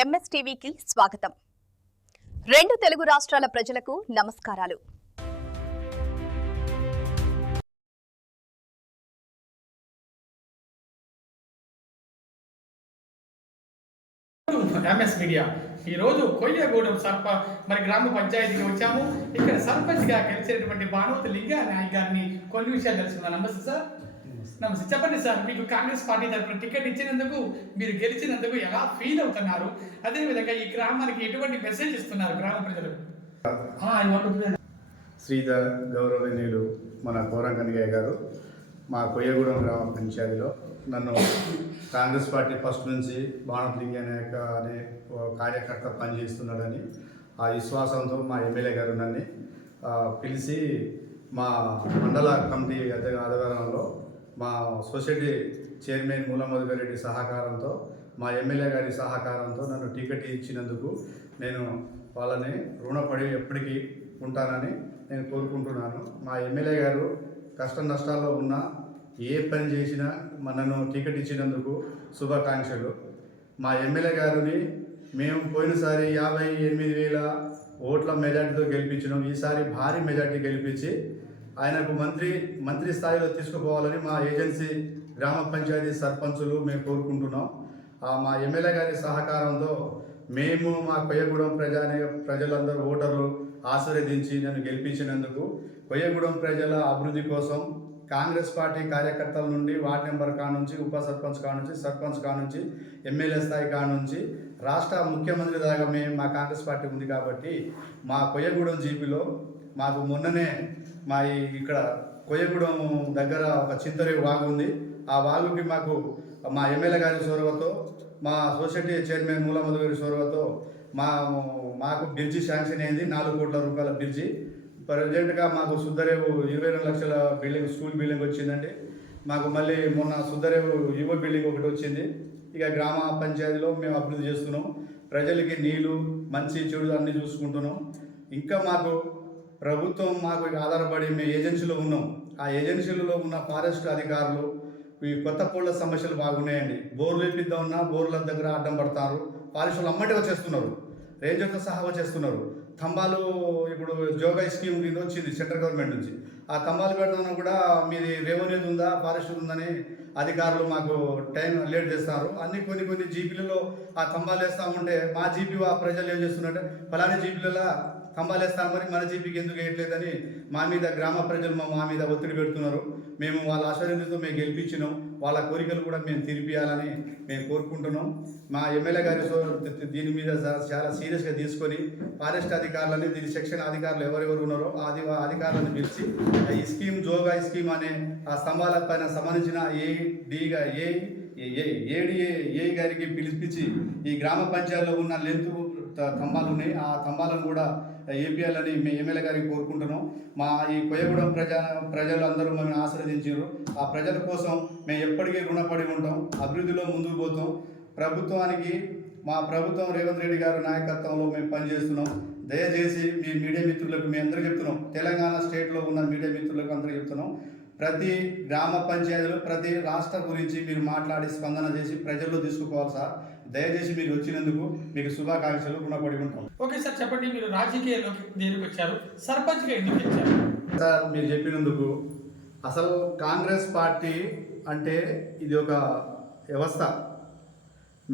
ఎంఎస్టీవీకి స్వాగతం. రెండు తెలుగు రాష్ట్రాల ప్రజలకు నమస్కారాలు. ఎంఎస్ మీడియా ఈరోజు కొయ్యగూడెం గ్రామ పంచాయతీకి వచ్చాము. ఇక్కడ సర్పంచ్గా గెలిచినటువంటి భానుమతి లింగా నాయక్ గారిని కొన్ని విషయాలు తెలుసుకున్నాం. నమస్తే సార్. నమస్తే. చెప్పండి సార్, మీకు కాంగ్రెస్ పార్టీ తరఫున టికెట్ ఇచ్చినందుకు, మీరు గెలిచినందుకు ఎలా ఫీల్ అవుతున్నారు? అదేవిధంగా ఈ గ్రామానికి ఎటువంటి మెసేజ్ ఇస్తున్నారు గ్రామ ప్రజలకు? శ్రీధర్ గౌరవనీయులు మన కోరంకనిగయ్య గారు మా కొయ్యగూడెం గ్రామ పంచాయతీలో నన్ను కాంగ్రెస్ పార్టీ ఫస్ట్ నుంచి భానుమతి లింగా నాయక్ అనే కార్యకర్త పనిచేస్తున్నాడని ఆ విశ్వాసంతో మా ఎమ్మెల్యే గారు నన్ను పిలిచి మా మండల కమిటీ ఆధ్వర్యంలో మా సొసైటీ చైర్మన్ మూల మధుకర్ రెడ్డి సహకారంతో, మా ఎమ్మెల్యే గారి సహకారంతో నన్ను టికెట్ ఇచ్చినందుకు నేను వాళ్ళని రుణపడి ఎప్పటికీ ఉంటానని నేను కోరుకుంటున్నాను. మా ఎమ్మెల్యే గారు కష్ట నష్టాల్లో ఉన్న ఏ పని చేసినా నన్ను టికెట్ ఇచ్చినందుకు శుభాకాంక్షలు. మా ఎమ్మెల్యే గారిని మేము పోయినసారి 58,000 ఓట్ల మెజార్టీతో గెలిపించినాం. ఈసారి భారీ మెజార్టీ గెలిపించి ఆయనకు మంత్రి స్థాయిలో తీసుకుపోవాలని మా ఏజెన్సీ గ్రామ పంచాయతీ సర్పంచులు మేము కోరుకుంటున్నాం. మా ఎమ్మెల్యే గారి సహకారంతో మేము మా కొయ్యగూడెం ప్రజలందరూ ఓటర్లు ఆశీర్వదించి నన్ను గెలిపించినందుకు కొయ్యగూడెం ప్రజల అభివృద్ధి కోసం కాంగ్రెస్ పార్టీ కార్యకర్తల నుండి వార్డు నెంబర్ కానుంచి, ఉప సర్పంచ్ కానుంచి, సర్పంచ్ కానుంచి, ఎమ్మెల్యే స్థాయి కానుంచి రాష్ట్ర ముఖ్యమంత్రి దాకా మా కాంగ్రెస్ పార్టీ ఉంది. కాబట్టి మా కొయ్యగూడెం జీపీలో మాకు మొన్ననే మా ఇక్కడ కొయ్యగూడెం దగ్గర ఒక చింతరేవు వాగు ఉంది. ఆ వాగుకి మాకు మా ఎమ్మెల్యే గారి చొరవతో, మా సొసైటీ చైర్మన్ మూల మధుకర్ గారి చొరవతో మాకు బ్రిడ్జి శాంక్షన్ అయింది. 4 కోట్ల రూపాయల బ్రిడ్జి. ప్రజెంట్గా మాకు సుద్దరేవు 22 లక్షల బిల్డింగ్, స్కూల్ బిల్డింగ్ వచ్చిందండి. మాకు మళ్ళీ మొన్న సుద్దరేవు యువ బిల్డింగ్ ఒకటి వచ్చింది. ఇక గ్రామ పంచాయతీలో మేము అభివృద్ధి చేస్తున్నాం. ప్రజలకి నీళ్లు, మంచి చెడు అన్నీ చూసుకుంటున్నాం. ఇంకా మాకు ప్రభుత్వం మాకు ఆధారపడి మేము ఏజెన్సీలో ఉన్నాం. ఆ ఏజెన్సీలలో ఉన్న ఫారెస్ట్ అధికారులు ఈ కొత్త పూల సమస్యలు బాగున్నాయండి. బోర్లు వేపిద్దామన్నా బోర్ల దగ్గర అడ్డం పడతారు. ఫారెస్టులు అమ్మటే వచ్చేస్తున్నారు, రేంజర్తో సహా వచ్చేస్తున్నారు. తంబాలు ఇప్పుడు జోగా స్కీమ్ కింద వచ్చింది సెంట్రల్ గవర్నమెంట్ నుంచి. ఆ తంబాలు పెడతామన్నా కూడా మీది రెవెన్యూ ఉందా, ఫారెస్ట్ ఉందని అధికారులు మాకు టైం లేట్ చేస్తారు. అన్ని కొన్ని జీపీలలో ఆ తంబాలు వేస్తూ ఉంటే మా జీపీ ప్రజలు ఏం చేస్తున్నారంటే ఫలాని జీపీలలో తంబాలు వేస్తాను, మరి మన జీపీకి ఎందుకు వేయట్లేదని మా మీద గ్రామ ప్రజలు మా మీద ఒత్తిడి పెడుతున్నారు. మేము వాళ్ళ ఆశీర్వాదంతో మేము గెలిపించినాం. వాళ్ళ కోరికలు కూడా మేము తీర్పియాలని మేము కోరుకుంటున్నాం. మా ఎమ్మెల్యే గారి దీని మీద చాలా సీరియస్గా తీసుకొని ఫారెస్ట్ అధికారులని, దీని సెక్షన్ అధికారులు ఎవరెవరు ఉన్నారో ఆ అధికారులను పిలిచి ఈ స్కీమ్ జోగా స్కీమ్ అనే ఆ స్తంభాల పైన సంబంధించిన ఏడీఏ గారికి పిలిపించి ఈ గ్రామ పంచాయతీలో ఉన్న లెంతు స్తంభాలు ఉన్నాయి, ఆ స్తంభాలను కూడా ఏపీఎల్ని మేము ఎమ్మెల్యే గారికి కోరుకుంటున్నాం. మా ఈ కొయ్యగూడెం ప్రజలందరూ మమ్మల్ని ఆశీర్వదించారు. ఆ ప్రజల కోసం మేము ఎప్పటికీ రుణపడి ఉంటాం, అభివృద్ధిలో ముందుకు పోతాం. మా ప్రభుత్వం రేవంత్ రెడ్డి గారి నాయకత్వంలో మేము పనిచేస్తున్నాం. దయచేసి మీ మీడియా మిత్రులకు మేము అందరూ చెప్తున్నాం, తెలంగాణ స్టేట్లో ఉన్న మీడియా మిత్రులకు అందరూ చెప్తున్నాం, ప్రతి గ్రామ పంచాయతీలు, ప్రతి రాష్ట్రం గురించి మీరు మాట్లాడి స్పందన చేసి ప్రజల్లో తీసుకుపోవాలి సార్. దయచేసి మీరు వచ్చినందుకు మీకు శుభాకాంక్షలు, రుణపడి ఉంటాం. ఓకే సార్, చెప్పండి, మీరు రాజకీయాల్లోకి దేనికి వచ్చారు? సర్పంచ్గా ఎందుకు వచ్చారు? సార్, మీరు చెప్పినందుకు అసలు కాంగ్రెస్ పార్టీ అంటే ఇది ఒక వ్యవస్థ.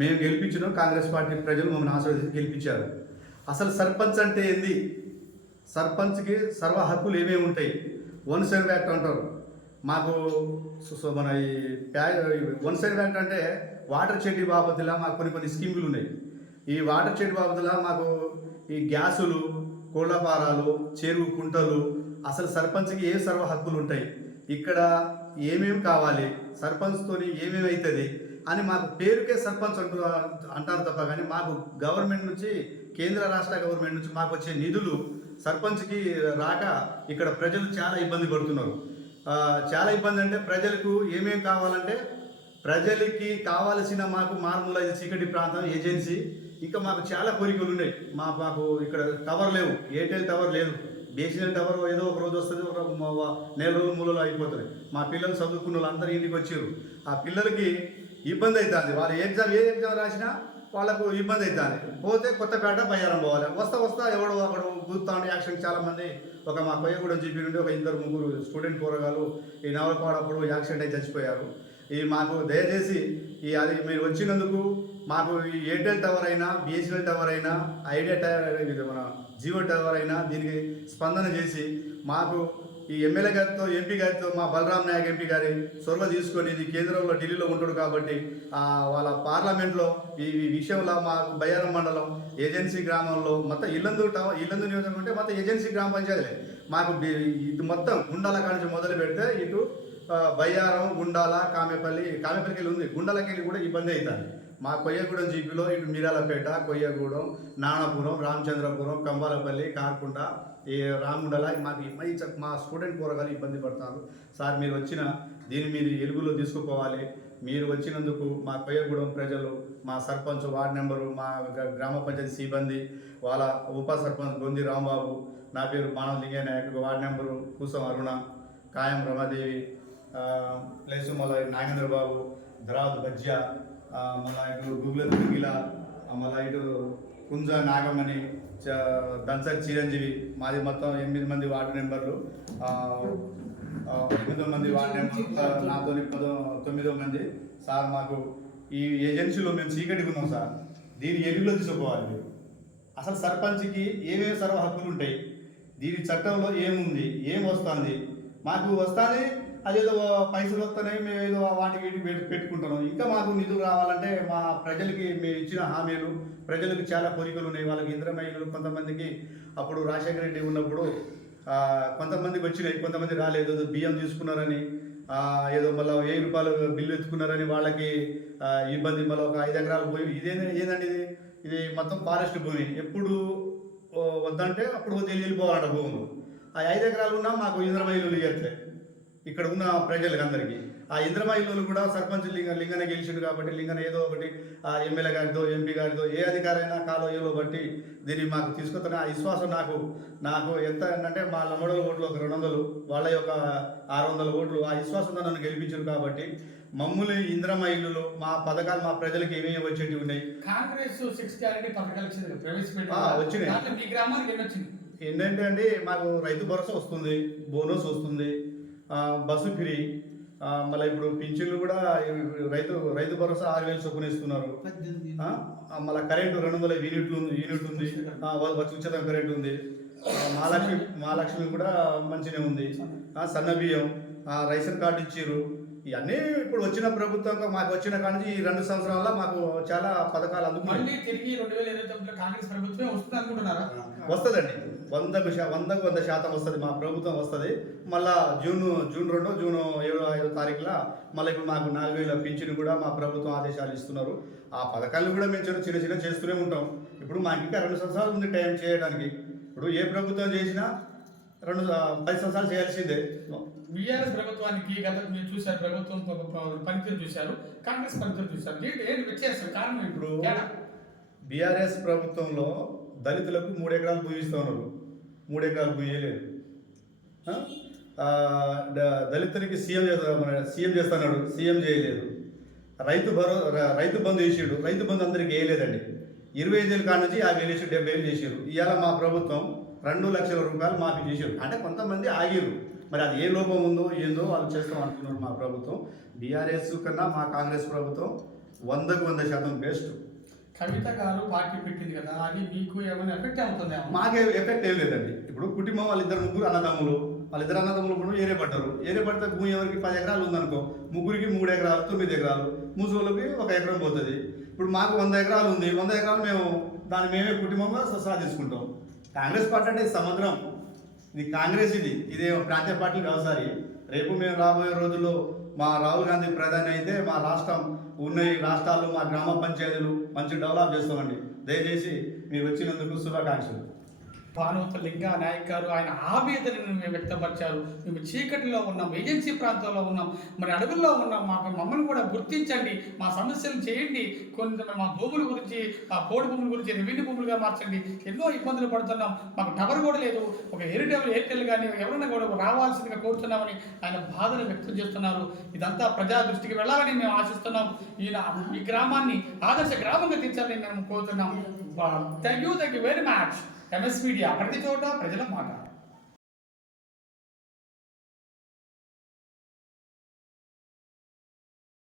మేము గెలిపించినాం, కాంగ్రెస్ పార్టీ ప్రజలు మమ్మల్ని ఆశీర్వదించి గెలిపించారు. అసలు సర్పంచ్ అంటే ఏంది? సర్పంచ్కి సర్వ హక్కులు ఏమేమి ఉంటాయి? 1 సైడ్ యాక్ట్ అంటారు. మాకు మన ఈ 1 సైడ్ యాక్ట్ అంటే వాటర్ చెట్టు బాబతులా మాకు కొన్ని స్కీములు ఉన్నాయి. ఈ వాటర్ చెట్టు బాబతులా మాకు ఈ గ్యాసులు, కోళ్లపారాలు, చెరువు కుంటలు, అసలు సర్పంచ్కి ఏ సర్వ హక్కులు ఉంటాయి, ఇక్కడ ఏమేమి కావాలి, సర్పంచ్తో ఏమేమి అవుతుంది అని మాకు పేరుకే సర్పంచ్ అంటారు తప్ప, కానీ మాకు గవర్నమెంట్ నుంచి, కేంద్ర రాష్ట్ర గవర్నమెంట్ నుంచి మాకు వచ్చే నిధులు సర్పంచ్కి రాక ఇక్కడ ప్రజలు చాలా ఇబ్బంది పడుతున్నారు. చాలా ఇబ్బంది అంటే ప్రజలకు ఏమేమి కావాలంటే, ప్రజలకి కావాల్సిన మాకు మారుమూల చీకటి ప్రాంతం ఏజెన్సీ, ఇంకా మాకు చాలా కోరికలు ఉన్నాయి. మాకు ఇక్కడ టవర్ లేవు, ఎయిర్టెల్ టవర్ లేదు, BSNL టవర్ ఏదో ఒక రోజు వస్తుంది, ఒక నెల రోజుల మూలలో అయిపోతుంది. మా పిల్లలు చదువుకున్న వాళ్ళు అందరూ ఇంటికి వచ్చారు. ఆ పిల్లలకి ఇబ్బంది అవుతుంది. వాళ్ళు ఏ ఎగ్జామ్ రాసినా వాళ్ళకు ఇబ్బంది అవుతుంది. పోతే కొత్తపేట బయ్యారం పోవాలి. వస్తా ఎవడు అక్కడ కూర్తాండి యాక్షన్. చాలామంది ఒక మా కొయ్యగూడెం జీపీ నుండి ఒక 2-3 స్టూడెంట్ పోరగాలు ఈ నవలపాడప్పుడు యాక్సిడెంట్ అయి చచ్చిపోయారు. ఈ మాకు దయచేసి అది మీరు వచ్చినందుకు మాకు ఈ ఎయిర్టెల్ టవర్ అయినా, బిఎస్ఎన్ఎల్ టవర్ అయినా, ఐడియా టవర్, ఇది మన జియో టవర్ అయినా దీనికి స్పందన చేసి మాకు ఈ ఎమ్మెల్యే గారితో, ఎంపీ గారితో, మా బలరాం నాయక్ ఎంపీ గారి చొరవ తీసుకొని, ఇది కేంద్రంలో ఢిల్లీలో ఉంటాడు కాబట్టి వాళ్ళ పార్లమెంట్లో ఈ విషయంలో మా బయ్యారం మండలం ఏజెన్సీ గ్రామంలో మొత్తం ఇల్లందు నియోజకవర్గం ఉంటే మొత్తం ఏజెన్సీ గ్రామ పంచాయతీలే మాకు ఇది మొత్తం గుండాల కానించి మొదలు పెడితే ఇటు బయ్యారం, గుండాల, కామెపల్లికి ఉంది. గుండాలకెళ్ళి కూడా ఇబ్బంది అవుతుంది. మా కొయ్యగూడెం జీపీలో ఇటు మీరాలపేట, కొయ్యగూడెం, నాణాపురం, రామచంద్రపురం, కంబాలపల్లి, కార్కుంట, ఈ రామగుండల మాకు మా స్టూడెంట్ పోరగాలు ఇబ్బంది పడతారు. సార్ మీరు వచ్చిన దీన్ని మీరు ఎలుగులో తీసుకుపోవాలి. మీరు వచ్చినందుకు మా కొయ్యగూడెం ప్రజలు, మా సర్పంచ్, వార్డు నెంబరు, మా గ్రామ పంచాయతీ సిబ్బంది, వాళ్ళ ఉప సర్పంచ్ గొంది రాంబాబు, నా పేరు బాణం లింగయ్య నాయకుడు, వార్డు నెంబరు కూసం అరుణ, కాయం రమాదేవి, ప్లస్ మళ్ళీ నాగేంద్రబాబు, ద్రావత్ బజ్జా, మళ్ళీ ఇటు గుగ్గుల దుర్గిల, మళ్ళీ ఇటు కుంజ నాగమణి, దంసరి చిరంజీవి. మాది మొత్తం 8 మంది వార్డు నెంబర్లు, 8 మంది వార్డు నెంబర్లు, నాతో 9 మంది. సార్ మాకు ఈ ఏజెన్సీలో మేము చీకటిగా ఉన్నాం సార్. దీన్ని ఎలుగులో తీసుకోవాలి. మీరు అసలు సర్పంచ్కి ఏమేమి సర్వ హక్కులు ఉంటాయి, దీని చట్టంలో ఏముంది, ఏం వస్తుంది, మాకు వస్తుంది అదేదో పైసలు వస్తున్నాయి, మేము ఏదో వాటికి వీటికి పెట్టుకుంటున్నాం. ఇంకా మాకు నిధులు రావాలంటే మా ప్రజలకి మేము ఇచ్చిన హామీలు, ప్రజలకు చాలా కోరికలు ఉన్నాయి. వాళ్ళకి ఇంద్రమహిళలు కొంతమందికి అప్పుడు రాజశేఖర రెడ్డి ఉన్నప్పుడు కొంతమందికి వచ్చినాయి, కొంతమంది రాలేదు. బియ్యం తీసుకున్నారని, ఏదో మళ్ళీ 1000 రూపాయలు బిల్లు ఎత్తుకున్నారని వాళ్ళకి ఇబ్బంది. మళ్ళీ ఒక 5 ఎకరాలు పోయి ఏదండి ఇది మొత్తం ఫారెస్ట్ భూమి, ఎప్పుడు వద్దంటే అప్పుడు వెళ్ళిపోవాలంట భూములు. ఆ 5 ఎకరాలు ఉన్నా మాకు ఇంద్రమహిళలు ఇవ్వట్లే ఇక్కడ ఉన్న ప్రజలకు అందరికీ. ఆ ఇంద్రమహిళలు కూడా సర్పంచ్ లింగన గెలిచిండు కాబట్టి లింగన ఏదో ఒకటి ఎమ్మెల్యే గారితో, ఎంపీ గారితో, ఏ అధికారైనా కాలో ఏలో బట్టి దీన్ని మాకు తీసుకొస్తున్న ఆ విశ్వాసం నాకు ఎంత అంటే మా లమ్మడోల ఓట్లు ఒక 200, వాళ్ళ యొక్క 600 ఓట్లు, ఆ విశ్వాసంతో నన్ను గెలిపించారు కాబట్టి మమ్మల్ని ఇంద్రమహిళలు మా పథకాలు మా ప్రజలకు ఏమేమి వచ్చేటివి ఉన్నాయి. కాంగ్రెస్ 6 గ్యారెంటీ పథకాలు వచ్చినాయి. ఏంటంటే అండి మాకు రైతు భరోసా వస్తుంది, బోనస్ వస్తుంది, బస్సు ఫ్రీ, మళ్ళీ ఇప్పుడు పింఛన్లు కూడా రైతు భరోసా 6,000 చొప్పున ఇస్తున్నారు. మళ్ళీ కరెంటు 200 యూనిట్ ఉంది, ఉచిత కరెంట్ ఉంది. మహాలక్ష్మి కూడా మంచిగా ఉంది. సన్న బియ్యం, రేషన్ కార్డు ఇచ్చారు. ఇవన్నీ ఇప్పుడు వచ్చిన ప్రభుత్వం మాకు వచ్చిన కానీ ఈ 2 సంవత్సరాల మాకు చాలా పథకాలు అందుకున్నాయి. తిరిగి 2029 కాంగ్రెస్ ప్రభుత్వం వస్తుంది అనుకుంటున్నారా? వస్తుందండి, 100% వస్తుంది. మా ప్రభుత్వం వస్తుంది. మళ్ళా జూన్ 2, జూన్ 7-5 తారీఖున మళ్ళీ ఇప్పుడు మాకు 4,000 పింఛను కూడా మా ప్రభుత్వం ఆదేశాలు ఇస్తున్నారు. ఆ పథకాలను కూడా మేము చిన్న చేస్తూనే ఉంటాం. ఇప్పుడు మాకు ఇంకా 2 సంవత్సరాలు ఉంది టైం చేయడానికి. ఇప్పుడు ఏ ప్రభుత్వం చేసినా 10 సంవత్సరాలు చేయాల్సిందే. బీఆర్ఎస్ ప్రభుత్వానికి గత మీరు చూశారు, ప్రభుత్వం పనితీరు చూశారు, కాంగ్రెస్ పనితీరు చూశారు, ఏంటి వ్యత్యాసం కారణం? ఇప్పుడు బీఆర్ఎస్ ప్రభుత్వంలో దళితులకు 3 ఎకరాలు భూమి ఇస్తూ ఉన్నారు, 3 ఎకరాలు భూమి వేయలేదు. దళితులకి సీఎం చేస్తున్నాడు, సీఎం చేయలేదు. రైతు బంధు వేసాడు, రైతు బంధు అందరికి వేయలేదండి. 25,000 కాడ నుంచి 50,000 70,000 చేసారు. ఇవాళ మా ప్రభుత్వం 2 లక్షల రూపాయలు మాఫీ చేసారు. అంటే కొంతమంది ఆగిరు, మరి అది ఏ లోపం ఉందో ఏందో వాళ్ళు చేస్తాం అంటున్నారు. మా ప్రభుత్వం బీఆర్ఎస్ కన్నా మా కాంగ్రెస్ ప్రభుత్వం 100% బెస్ట్. కవిత గారు పార్టీ పెట్టింది కదా, అది మీకు ఏమైనా ఎఫెక్ట్ అవుతుంది? మాకే ఎఫెక్ట్ ఏం లేదండి. ఇప్పుడు కుటుంబం వాళ్ళిద్దరు ముగ్గురు అన్నదమ్ములు ఇప్పుడు ఏరే పడితే భూమి ఎవరికి 10 ఎకరాలు ఉందనుకో, ముగ్గురికి 3 ఎకరాలు 9 ఎకరాలు, ముసలికి 1 ఎకరం పోతుంది. ఇప్పుడు మాకు 100 ఎకరాలు ఉంది, 100 ఎకరాలు మేము మేమే కుటుంబంగా సాధించుకుంటాం. కాంగ్రెస్ పార్టీ అంటే సముద్రం, ఇది కాంగ్రెస్, ఇదే ప్రాంతీయ పార్టీలు కాదు సార్. రేపు మేము రాబోయే రోజుల్లో మా రాహుల్ గాంధీ ప్రధాని అయితే మా రాష్ట్రం ఉన్న రాష్ట్రాల్లో మా గ్రామ పంచాయతీలు మంచి డెవలప్ చేస్తామండి. దయచేసి మీరు వచ్చినందుకు శుభాకాంక్షలు. భానుమతి లింగా నాయక్ గారు ఆయన ఆవేదనను మేము వ్యక్తపరిచారు. మేము చీకటిలో ఉన్నాం, ఏజెన్సీ ప్రాంతంలో ఉన్నాం, మరి అడవుల్లో ఉన్నాం, మమ్మల్ని కూడా గుర్తించండి, మా సమస్యలు చేయండి, కొంత మా భూముల గురించి, ఆ పోడు భూముల గురించి రెవెన్యూ భూములుగా మార్చండి, ఎన్నో ఇబ్బందులు పడుతున్నాం, మాకు టవర్ కూడా లేదు, ఒక ఎయిర్టెల్ కానీ ఎవరైనా కూడా రావాల్సిందిగా కోరుతున్నామని ఆయన బాధను వ్యక్తం చేస్తున్నారు. ఇదంతా ప్రజా దృష్టికి వెళ్ళాలని మేము ఆశిస్తున్నాం. ఈ గ్రామాన్ని ఆదర్శ గ్రామంగా తీర్చాలని మేము కోరుతున్నాం. Thank you very much. MS media, ప్రతి చోట ప్రజల మాట.